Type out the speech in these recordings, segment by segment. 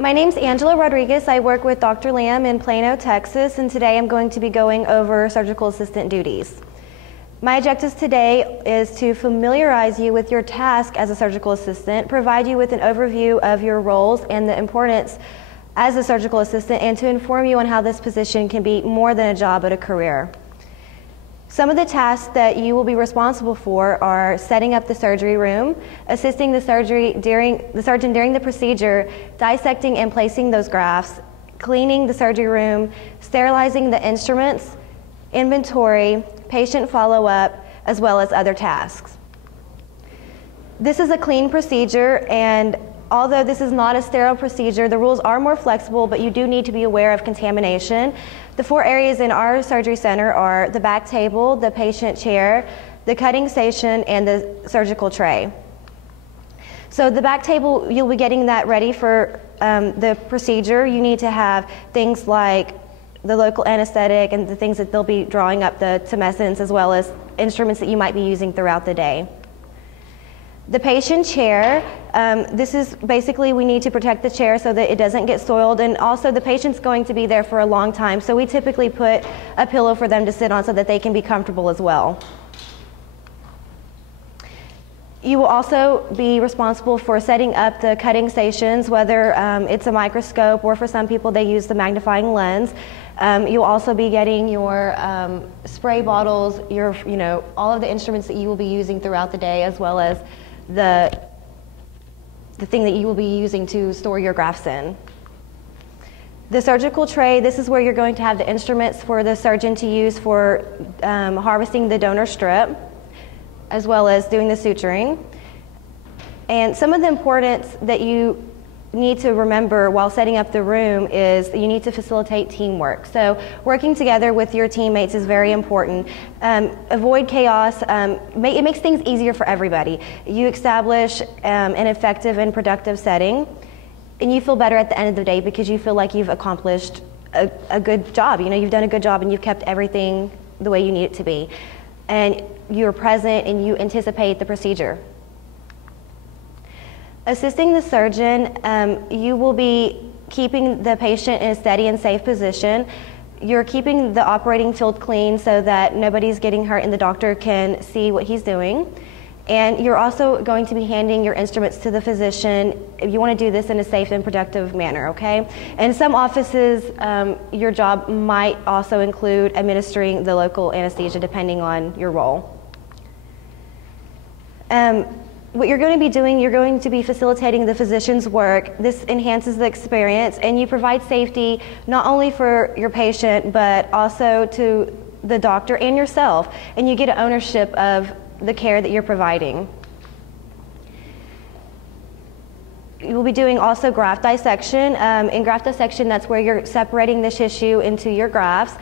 My name's Angela Rodriguez. I work with Dr. Lamb in Plano, Texas, and today I'm going to be going over surgical assistant duties. My objectives today is to familiarize you with your task as a surgical assistant, provide you with an overview of your roles and the importance as a surgical assistant, and to inform you on how this position can be more than a job but a career. Some of the tasks that you will be responsible for are setting up the surgery room, assisting the surgeon during the procedure, dissecting and placing those grafts, cleaning the surgery room, sterilizing the instruments, inventory, patient follow-up, as well as other tasks. This is a clean procedure, and although this is not a sterile procedure, the rules are more flexible, but you do need to be aware of contamination. The 4 areas in our surgery center are the back table, the patient chair, the cutting station, and the surgical tray. So the back table, you'll be getting that ready for the procedure. You need to have things like the local anesthetic and the things that they'll be drawing up the tumescence, as well as instruments that you might be using throughout the day. The patient chair, this is basically, we need to protect the chair so that it doesn't get soiled, and also the patient's going to be there for a long time, so we typically put a pillow for them to sit on so that they can be comfortable as well. You will also be responsible for setting up the cutting stations, whether it's a microscope or for some people they use the magnifying lens. You'll also be getting your spray bottles, all of the instruments that you will be using throughout the day, as well as the thing that you will be using to store your grafts in. The surgical tray, this is where you're going to have the instruments for the surgeon to use for harvesting the donor strip, as well as doing the suturing. And some of the importance that you need to remember while setting up the room is you need to facilitate teamwork. So working together with your teammates is very important. Avoid chaos. It makes things easier for everybody. You establish an effective and productive setting, and you feel better at the end of the day because you feel like you've accomplished a good job. You've done a good job and you've kept everything the way you need it to be. And you're present and you anticipate the procedure. Assisting the surgeon, you will be keeping the patient in a steady and safe position. You're keeping the operating field clean so that nobody's getting hurt and the doctor can see what he's doing. And you're also going to be handing your instruments to the physician if you want to do this in a safe and productive manner, okay? And some offices, your job might also include administering the local anesthesia depending on your role. What you're going to be doing, you're going to be facilitating the physician's work. This enhances the experience, and you provide safety not only for your patient, but also to the doctor and yourself, and you get ownership of the care that you're providing. You will be doing also graft dissection. In graft dissection, that's where you're separating the tissue into your grafts.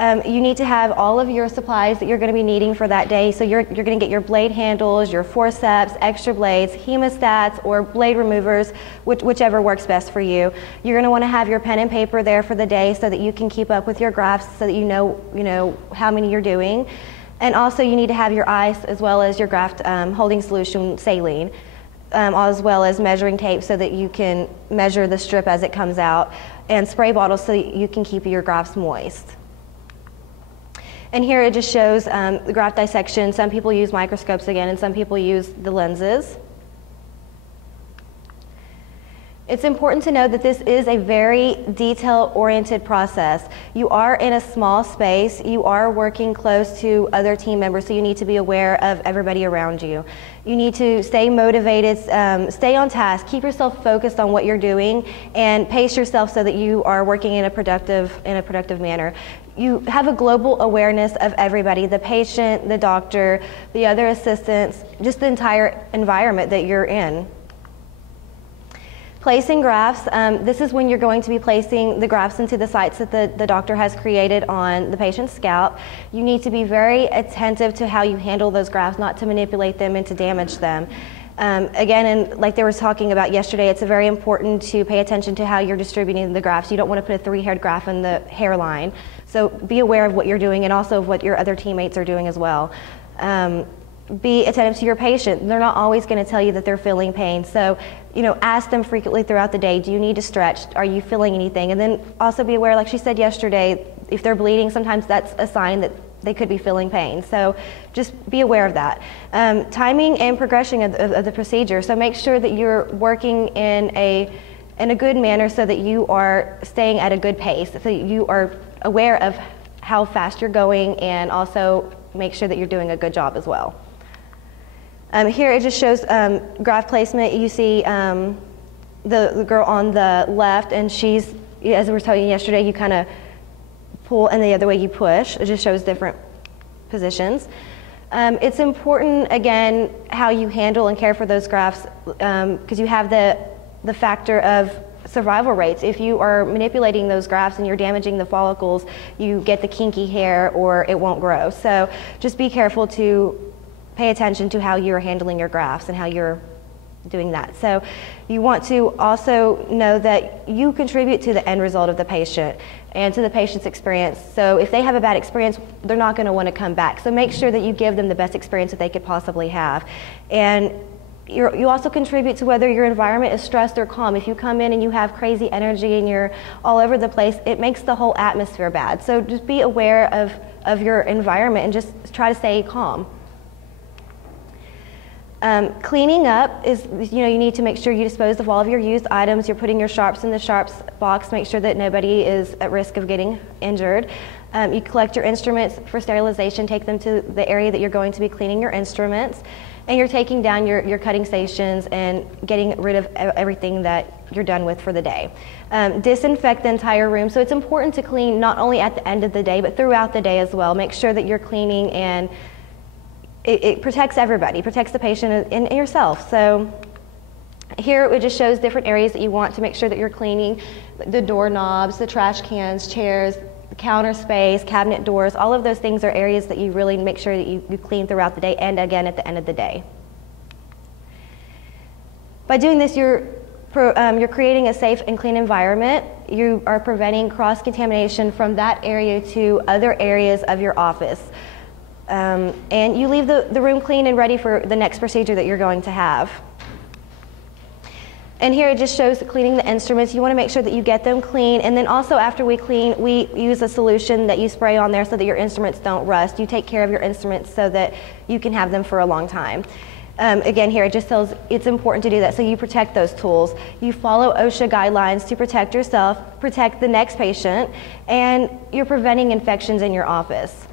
You need to have all of your supplies that you're going to be needing for that day. So you're going to get your blade handles, your forceps, extra blades, hemostats, or blade removers, whichever works best for you. You're going to want to have your pen and paper there for the day so that you can keep up with your grafts, so that you know how many you're doing. And also you need to have your ice as well as your graft holding solution, saline, as well as measuring tape so that you can measure the strip as it comes out, and spray bottles so that you can keep your grafts moist. And here it just shows the graft dissection. Some people use microscopes again, and some people use the lenses. It's important to know that this is a very detail-oriented process. You are in a small space. You are working close to other team members, so you need to be aware of everybody around you. You need to stay motivated, stay on task, keep yourself focused on what you're doing, and pace yourself so that you are working in a productive manner. You have a global awareness of everybody, the patient, the doctor, the other assistants, just the entire environment that you're in. Placing grafts, this is when you're going to be placing the grafts into the sites that the doctor has created on the patient's scalp. You need to be very attentive to how you handle those grafts, not to manipulate them and to damage them. Again, and like they were talking about yesterday, it's very important to pay attention to how you're distributing the grafts. You don't want to put a 3-haired graft in the hairline. So be aware of what you're doing and also of what your other teammates are doing as well. be attentive to your patient. They're not always going to tell you that they're feeling pain. So, ask them frequently throughout the day, do you need to stretch? Are you feeling anything? And then also be aware, like she said yesterday, if they're bleeding, sometimes that's a sign that they could be feeling pain. So just be aware of that. Timing and progression of the procedure. So make sure that you're working in a good manner so that you are staying at a good pace, so you are aware of how fast you're going, and also make sure that you're doing a good job as well. Here it just shows graft placement. You see the girl on the left, and she's, as we were telling you yesterday, you kind of pull and the other way you push. It just shows different positions. It's important, again, how you handle and care for those grafts, because you have the factor of survival rates. If you are manipulating those grafts and you're damaging the follicles, you get the kinky hair or it won't grow. So just be careful to pay attention to how you're handling your grafts and how you're doing that. So you want to also know that you contribute to the end result of the patient and to the patient's experience. So if they have a bad experience, they're not going to want to come back. So make sure that you give them the best experience that they could possibly have. And you also contribute to whether your environment is stressed or calm. If you come in and you have crazy energy and you're all over the place, it makes the whole atmosphere bad. So just be aware of your environment and just try to stay calm. Cleaning up is, you need to make sure you dispose of all of your used items. You're putting your sharps in the sharps box. Make sure that nobody is at risk of getting injured. You collect your instruments for sterilization. Take them to the area that you're going to be cleaning your instruments. And you're taking down your cutting stations and getting rid of everything that you're done with for the day. Disinfect the entire room. So it's important to clean not only at the end of the day, but throughout the day as well. Make sure that you're cleaning, and it protects everybody, protects the patient and yourself. So here it just shows different areas that you want to make sure that you're cleaning: the doorknobs, the trash cans, chairs, the counter space, cabinet doors. All of those things are areas that you really make sure that you clean throughout the day, and again at the end of the day. By doing this, you're creating a safe and clean environment. You are preventing cross-contamination from that area to other areas of your office. And you leave the room clean and ready for the next procedure that you're going to have. And here it just shows cleaning the instruments. You want to make sure that you get them clean, and then also after we clean, we use a solution that you spray on there so that your instruments don't rust. You take care of your instruments so that you can have them for a long time. Again, here it just tells it's important to do that, so you protect those tools. You follow OSHA guidelines to protect yourself, protect the next patient, and you're preventing infections in your office.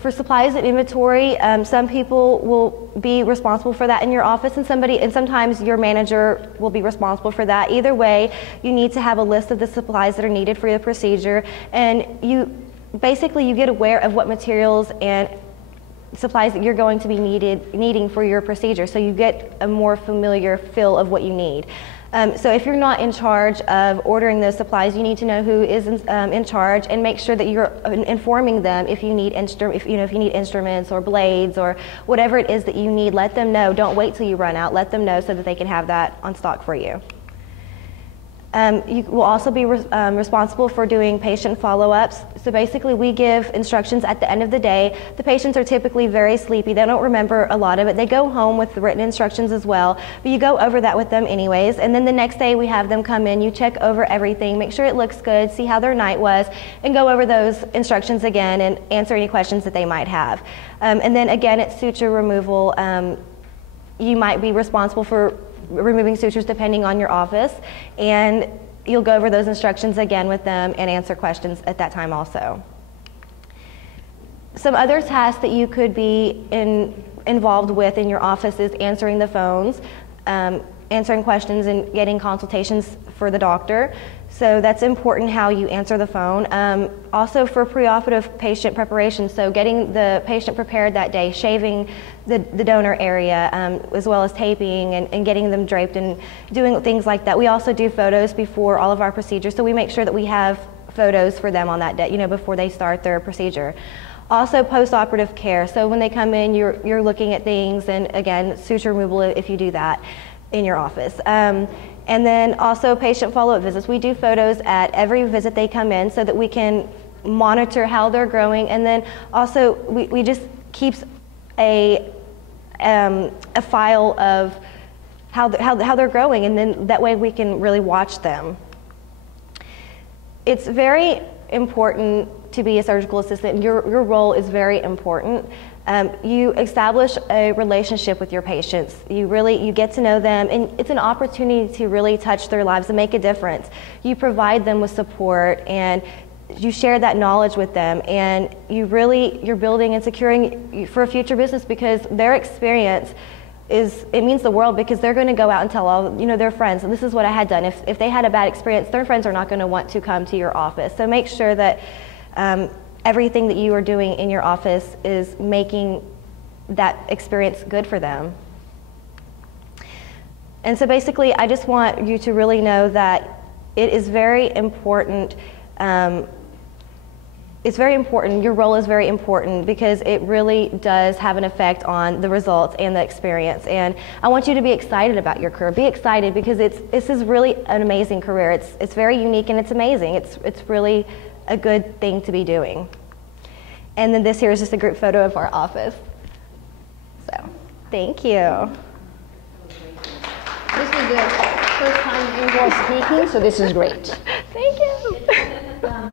For supplies and inventory, some people will be responsible for that in your office, and sometimes your manager will be responsible for that. Either way, you need to have a list of the supplies that are needed for your procedure, and you get aware of what materials and supplies that you're going to be needing for your procedure, so you get a more familiar feel of what you need. So if you're not in charge of ordering those supplies, you need to know who is in charge, and make sure that you're informing them if you need if you need instruments or blades or whatever it is that you need. Let them know. Don't wait till you run out. Let them know so that they can have that on stock for you. You will also be responsible for doing patient follow-ups. So basically we give instructions at the end of the day. The patients are typically very sleepy. They don't remember a lot of it. They go home with the written instructions as well, but you go over that with them anyways. And then the next day we have them come in, you check over everything, make sure it looks good, see how their night was, and go over those instructions again and answer any questions that they might have. And then again, it's suture removal. You might be responsible for removing sutures depending on your office, and you'll go over those instructions again with them and answer questions at that time also. Some other tasks that you could be involved with in your office is answering the phones, answering questions, and getting consultations for the doctor. So that's important how you answer the phone. Also for preoperative patient preparation, so getting the patient prepared that day, shaving the donor area, as well as taping and getting them draped and doing things like that. We also do photos before all of our procedures, so we make sure that we have photos for them on that day, before they start their procedure. Also post-operative care, so when they come in, you're looking at things, and again, suture removal if you do that in your office. And then also patient follow-up visits. We do photos at every visit they come in so that we can monitor how they're growing, and then also we just keeps a file of how they're growing, and then that way we can really watch them. It's very important to be a surgical assistant. Your role is very important. You establish a relationship with your patients. You get to know them, and it's an opportunity to really touch their lives and make a difference. You provide them with support, and you share that knowledge with them, and you're building and securing for a future business, because their experience it means the world, because they're going to go out and tell all their friends, and this is what I had done. If they had a bad experience, their friends are not going to want to come to your office. So make sure that everything that you are doing in your office is making that experience good for them. And so basically, I just want you to really know that it is very important. It's very important, your role is very important, because it really does have an effect on the results and the experience. And I want you to be excited about your career. Be excited, because this is really an amazing career. It's very unique and it's amazing. It's really a good thing to be doing. And then this here is just a group photo of our office. So, thank you. This is the first time you were speaking, so this is great. Thank you.